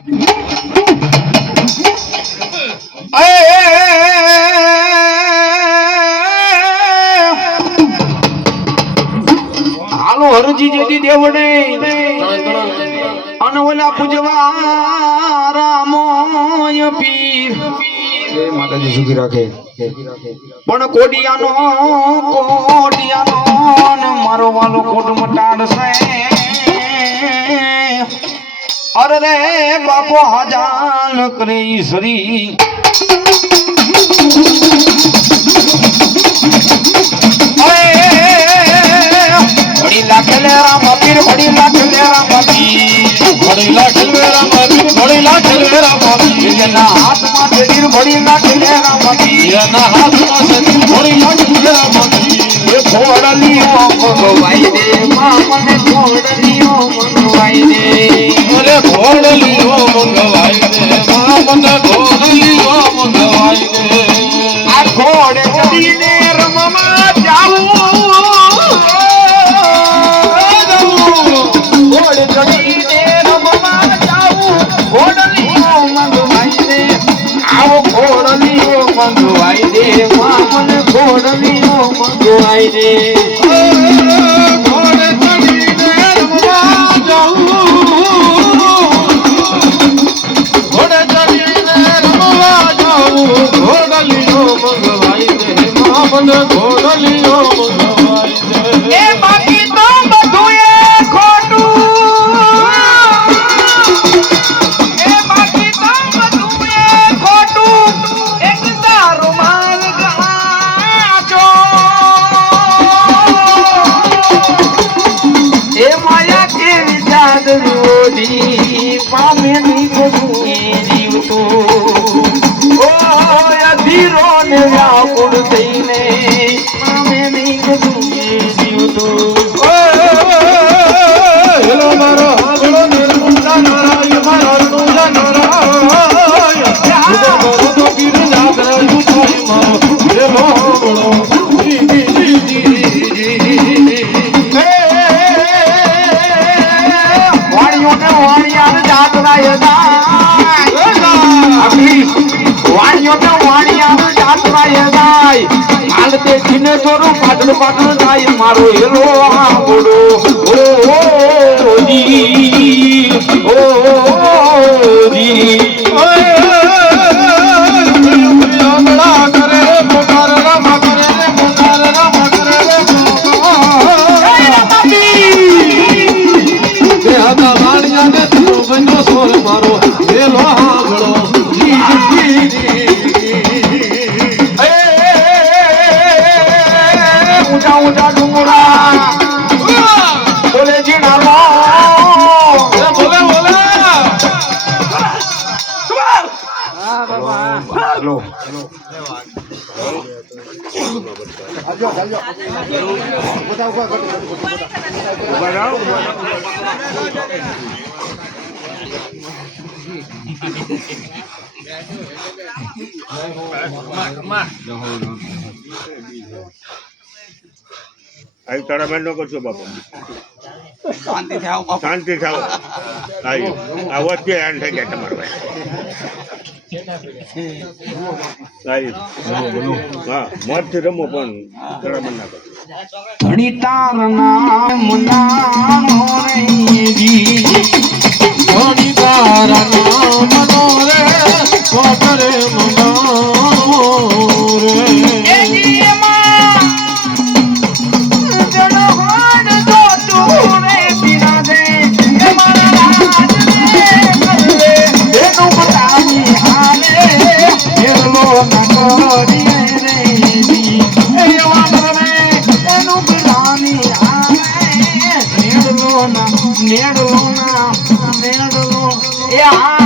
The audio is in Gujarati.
હાલો હરજી જેદી દેવડે. અને ઓલા પૂજવા રામો પીર માતાજી સુખી રાખે. પણ કોડિયાનો કોડિયાનો મારો વાલો કોટ મટાડશે. અરે બાપો હજાન કરે સરી ઘડી લાખે લે રામ પીર ઘડી લાખે લે રામ દે મને ઘોડલીઓ મનવાઈ દે. ઘોડલીઓ મંગવાઈ દે મામન ઘોડલીઓ મંગવાઈ દે મને કેવી ચાદરોડી પામે ની બધું એ જીવતું. ઓ અધીરો ને વ્યાકુળ જીને ચોરું પાટણ પાટણ જાય મારો હેલો આંગોડો ઓ ઓ જી ઓ જી આવી તડામેડ ન કરશો બાપા. શાંતિ થાવ આવ્યો આ વચ્ચે હેન્ડ થઈ ગયા તમારો ભાઈ. મોજથી રમો પણ કરશો નેડલો ના નેડલો એ આ